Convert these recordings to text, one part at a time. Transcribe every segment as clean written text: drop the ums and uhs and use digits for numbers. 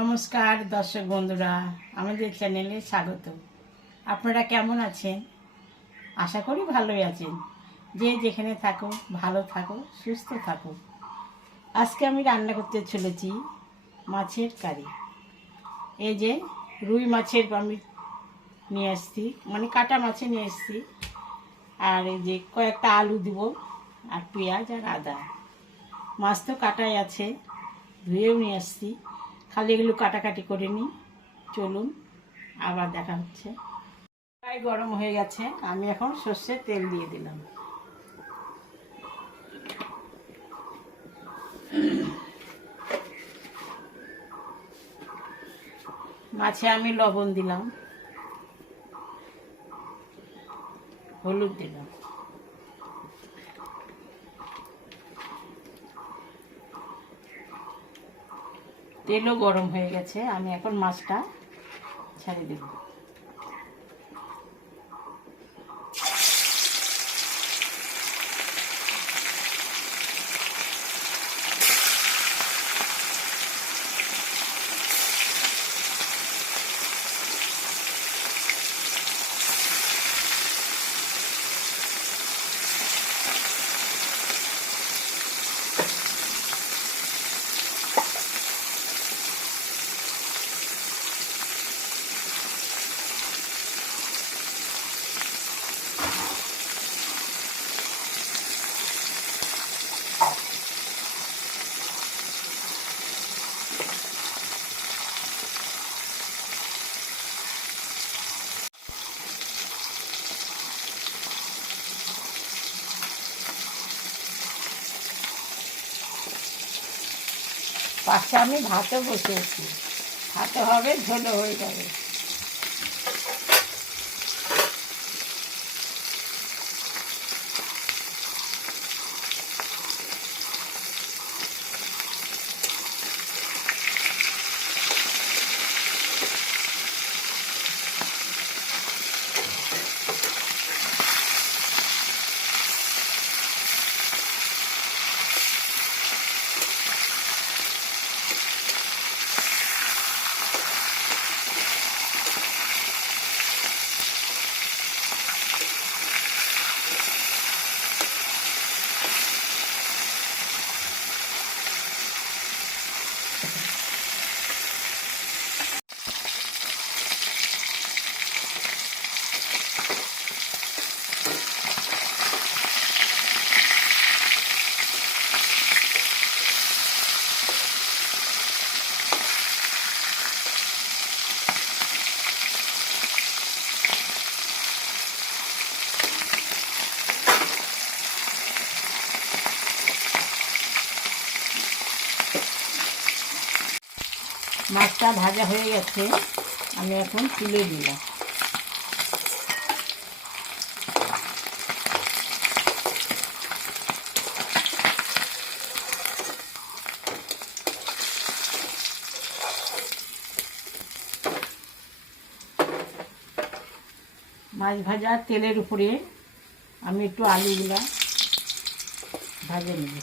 নমস্কার দর্শক বন্ধুরা, আমাদের চ্যানেলে স্বাগত। আপনারা কেমন আছেন? আশা করি ভালোই আছেন। যে যেখানে থাকো ভালো থাকো, সুস্থ থাকো। আজকে আমি রান্না করতে চলেছি মাছের কারি। এই যে রুই মাছের আমি নিয়ে আসছি, মানে কাটা মাছে নিয়ে এসছি। আর এই যে কয়েকটা আলু দিব, আর পেঁয়াজ আর আদা। মাছ তো কাটাই আছে, ধুয়েও নিয়ে আসছি, খালি এগুলো কাটাকাটি করে নিই। চলুন আবার দেখা হচ্ছে। প্রায় গরম হয়ে গেছে, আমি এখন সর্ষের তেল দিয়ে দিলাম। মাছে আমি লবণ দিলাম, হলুদ দিলাম, তেলও গরম হয়ে গেছে, আমি এখন মাছটা ছেড়ে দেব। পাশে আমি ভাতও বসিয়েছি, ভাতও হবে, ঝোলও হয়ে যাবে। মাছটা ভাজা হয়ে গেছে, আমি এখন তুলে দিলাম। মাছ ভাজা তেলের উপরে আমি একটু আলুগুলা ভাজে নেব।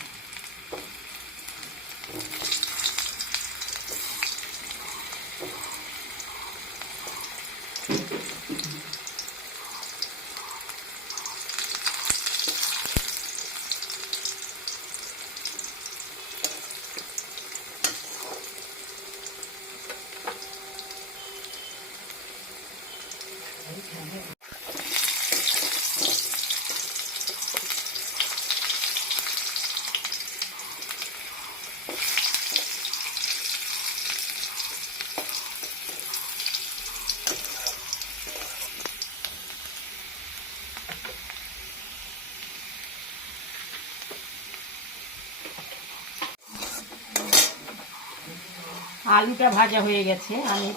আলুটা ভাজা হয়ে গেছে, আমি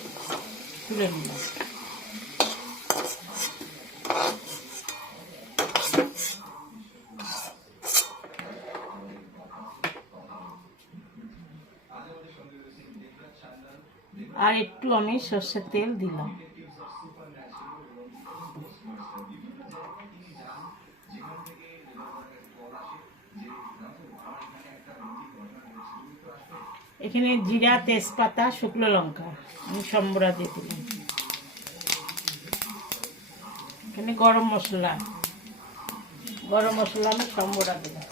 তুলে নিলাম। আর একটু আমি সর্ষের তেল দিলাম। এখানে জিরা, তেজপাতা, শুকনো লঙ্কা আমি সম্বরা দিয়ে দিলাম। এখানে গরম মশলা আমি সম্বরা দিলাম।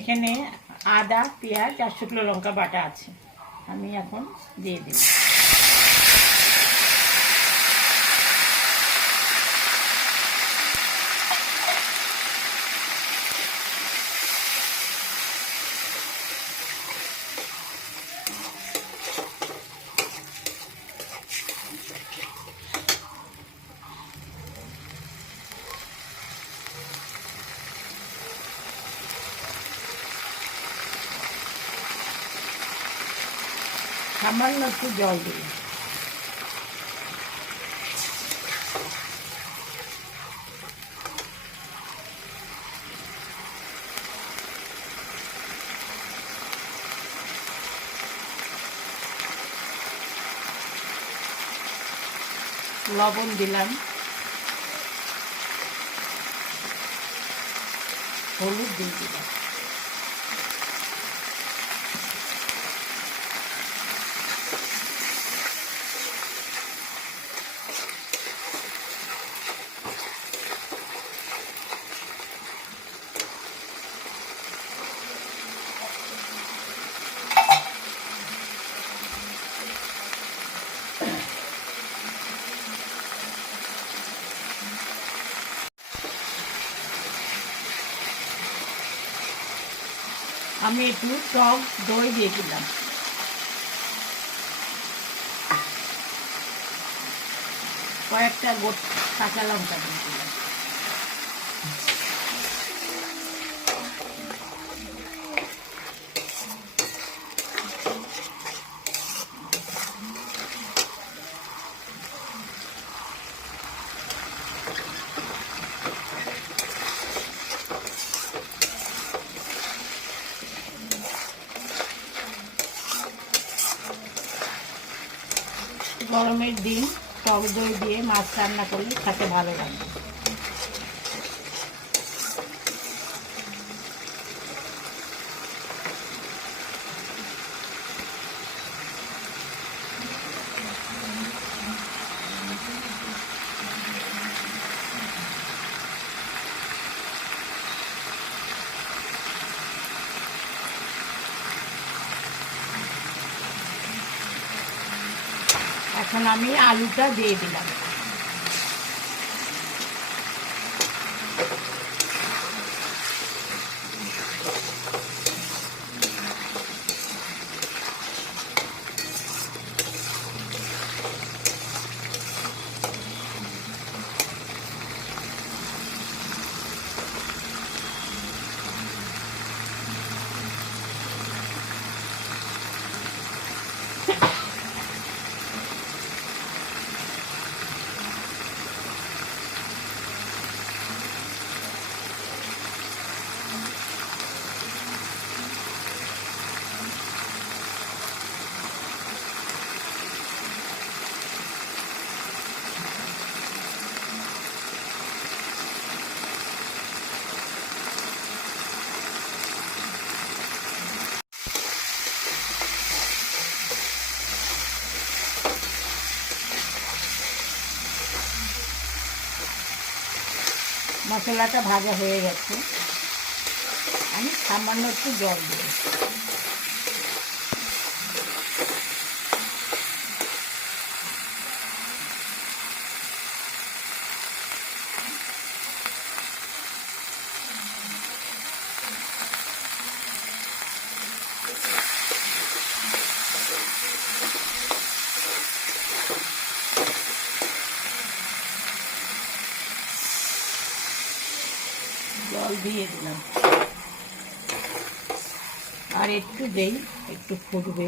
এখানে আদা, পেঁয়াজ আর শুকনো লঙ্কা বাটা আছে, আমি এখন দিয়ে দিই। সামান্য একটু জল দিই। লবণ দিলাম, হলুদ দিয়ে দিলাম। আমি একটু টক দই দিয়ে দিলাম। কয়েকটা কাঁচা লঙ্কা দিয়ে দিলাম। গরমের দিন টক দই দিয়ে মাছ রান্না করলে খেতে ভালো লাগে। এখন আমি আলুটা দিয়ে দিলাম। মশলাটা ভাজা হয়ে গেছে, আমি সামান্য একটু জল দিই। জল দিয়ে দিলাম, আর একটু দেই, একটু ফুটবে।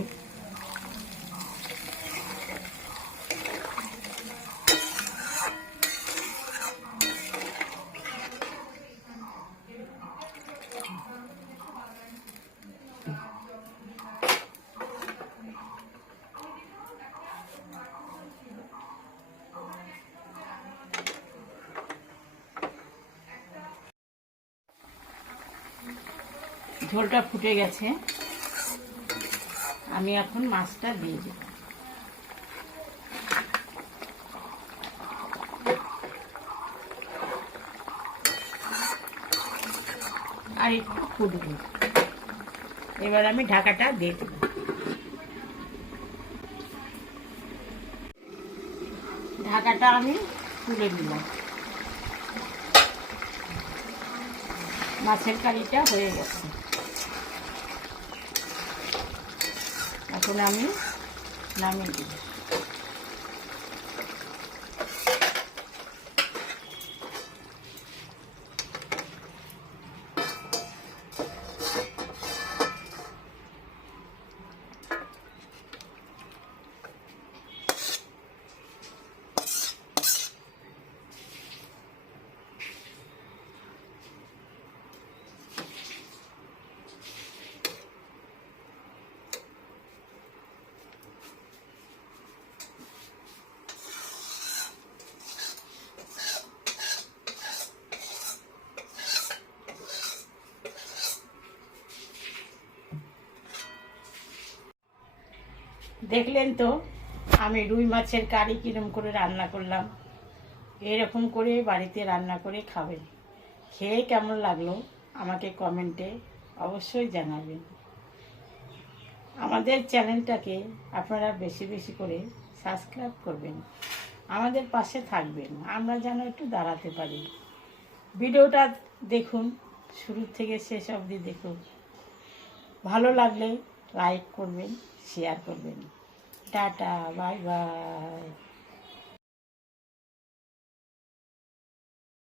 ঝোলটা ফুটে গেছে, আমি এখন মাছটা দিয়ে দেব। আর একটু ফুটবে, এবার আমি ঢাকাটা দিয়ে দেব। ঢাকাটা আমি তুলে দিলাম। মাছের কারিটা হয়ে গেছে, এখন আমি নামিয়ে দিব। দেখলেন তো আমি রুই মাছের কারি কিরম করে রান্না করলাম। এরকম করে বাড়িতে রান্না করে খাবেন। খেয়ে কেমন লাগলো আমাকে কমেন্টে অবশ্যই জানাবেন। আমাদের চ্যানেলটাকে আপনারা বেশি বেশি করে সাবস্ক্রাইব করবেন, আমাদের পাশে থাকবেন, আমরা যেন একটু দাঁড়াতে পারি। ভিডিওটা দেখুন, শুরু থেকে শেষ অবধি দেখুন। ভালো লাগলে লাইক করবেন, শেয়ার করবেন। Tata, bye bye.